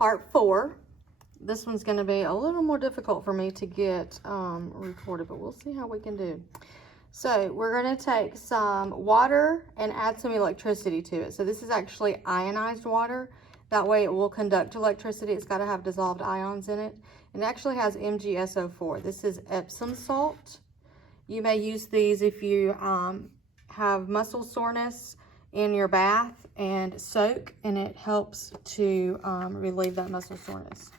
part 4. This one's going to be a little more difficult for me to get recorded, but we'll see how we can do. So we're going to take some water and add some electricity to it. So this is actually ionized water. That way it will conduct electricity. It's got to have dissolved ions in it. And it actually has MgSO4. This is Epsom salt. You may use these if you have muscle soreness in your bath and soak, and it helps to relieve that muscle soreness.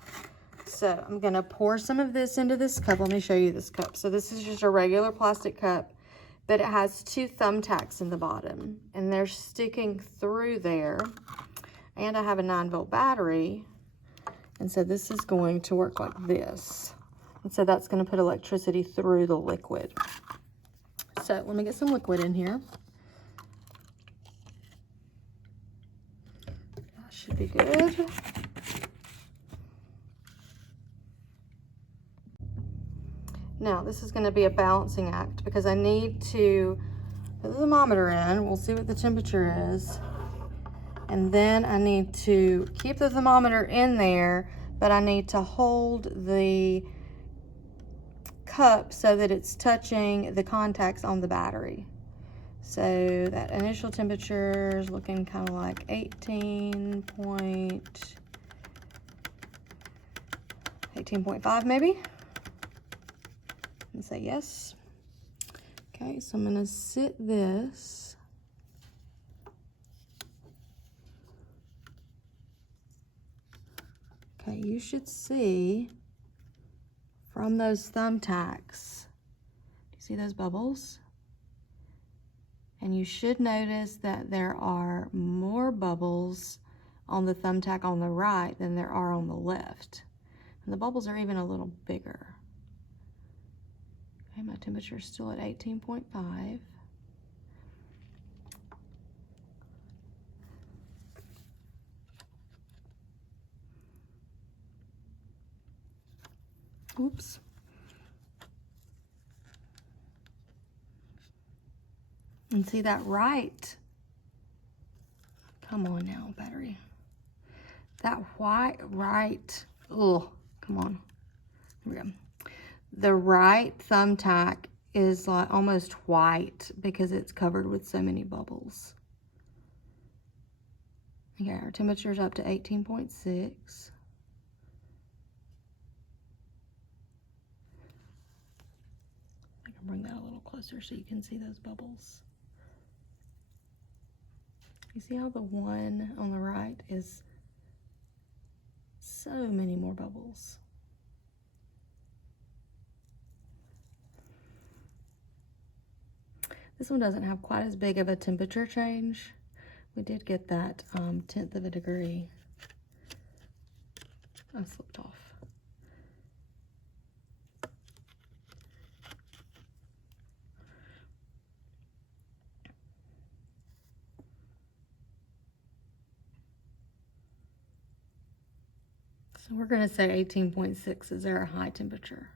So I'm going to pour some of this into this cup. Let me show you this cup. So this is just a regular plastic cup, but it has 2 thumbtacks in the bottom, and they're sticking through there. And I have a 9-volt battery, and so this is going to work like this. And so that's going to put electricity through the liquid. So let me get some liquid in here. That should be good. Now, this is going to be a balancing act because I need to put the thermometer in. We'll see what the temperature is. And then I need to keep the thermometer in there, but I need to hold the cup so that it's touching the contacts on the battery. So that initial temperature is looking kind of like 18.5 maybe. And say yes. Okay, so I'm going to sit this. Okay, you should see from those thumbtacks, do you see those bubbles? And you should notice that there are more bubbles on the thumbtack on the right than there are on the left. And the bubbles are even a little bigger. Okay, my temperature is still at 18.5. I Oops. And see that right, come on now, battery. That white, right, oh, come on, here we go. The right thumbtack is like almost white because it's covered with so many bubbles. Okay, our temperature's up to 18.6. I can bring that a little closer so you can see those bubbles. You see how the one on the right is so many more bubbles. This one doesn't have quite as big of a temperature change. We did get that 1/10 of a degree. I slipped off. So we're going to say 18.6 is our high temperature.